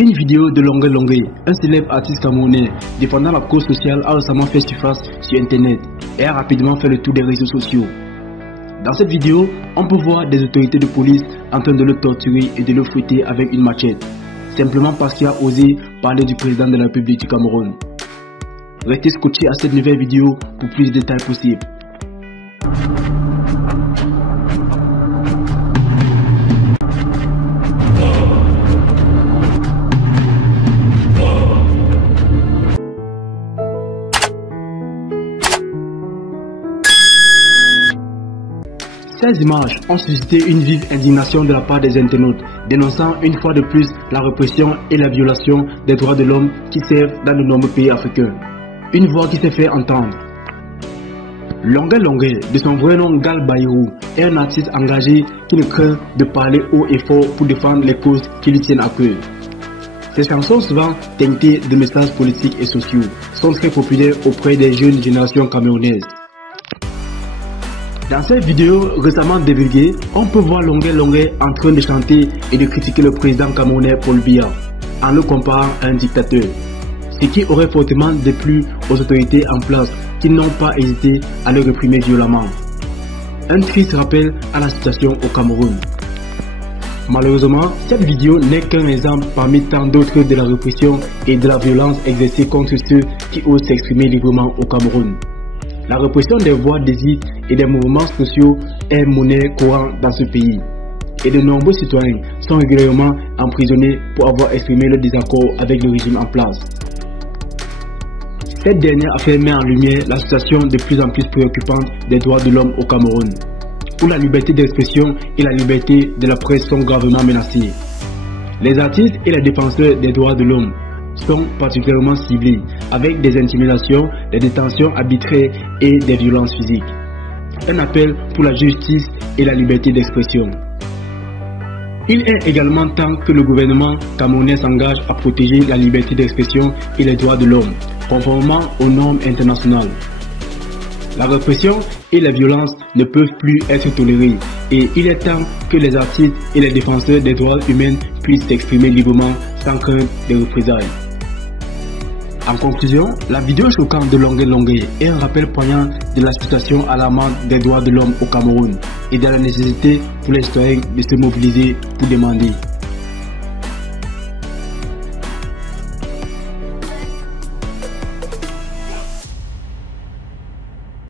Une vidéo de Longué Longué, un célèbre artiste camerounais défendant la cause sociale, a récemment fait surface sur internet et a rapidement fait le tour des réseaux sociaux. Dans cette vidéo, on peut voir des autorités de police en train de le torturer et de le fouetter avec une machette, simplement parce qu'il a osé parler du président de la République du Cameroun. Restez scotché à cette nouvelle vidéo pour plus de détails possibles. 16 images ont suscité une vive indignation de la part des internautes, dénonçant une fois de plus la répression et la violation des droits de l'homme qui servent dans de nombreux pays africains. Une voix qui s'est fait entendre. Longué Longué, de son vrai nom Gal Bayrou, est un artiste engagé qui ne craint de parler haut et fort pour défendre les causes qui lui tiennent à cœur. Ses chansons, souvent teintées de messages politiques et sociaux, sont très populaires auprès des jeunes générations camerounaises. Dans cette vidéo récemment divulguée, on peut voir Longué Longué en train de chanter et de critiquer le président camerounais Paul Biya, en le comparant à un dictateur, ce qui aurait fortement déplu aux autorités en place qui n'ont pas hésité à le réprimer violemment. Un triste rappel à la situation au Cameroun. Malheureusement, cette vidéo n'est qu'un exemple parmi tant d'autres de la répression et de la violence exercée contre ceux qui osent s'exprimer librement au Cameroun. La répression des voix d'hésite et des mouvements sociaux est monnaie courante dans ce pays. Et de nombreux citoyens sont régulièrement emprisonnés pour avoir exprimé leur désaccord avec le régime en place. Cette dernière affaire met en lumière la situation de plus en plus préoccupante des droits de l'homme au Cameroun, où la liberté d'expression et la liberté de la presse sont gravement menacées. Les artistes et les défenseurs des droits de l'homme sont particulièrement ciblés, avec des intimidations, des détentions arbitraires et des violences physiques. Un appel pour la justice et la liberté d'expression. Il est également temps que le gouvernement camerounais s'engage à protéger la liberté d'expression et les droits de l'homme, conformément aux normes internationales. La répression et la violence ne peuvent plus être tolérées et il est temps que les artistes et les défenseurs des droits humains puissent s'exprimer librement sans crainte des représailles. En conclusion, la vidéo choquante de Longué Longué est un rappel poignant de la situation alarmante des droits de l'homme au Cameroun et de la nécessité pour les citoyens de se mobiliser pour demander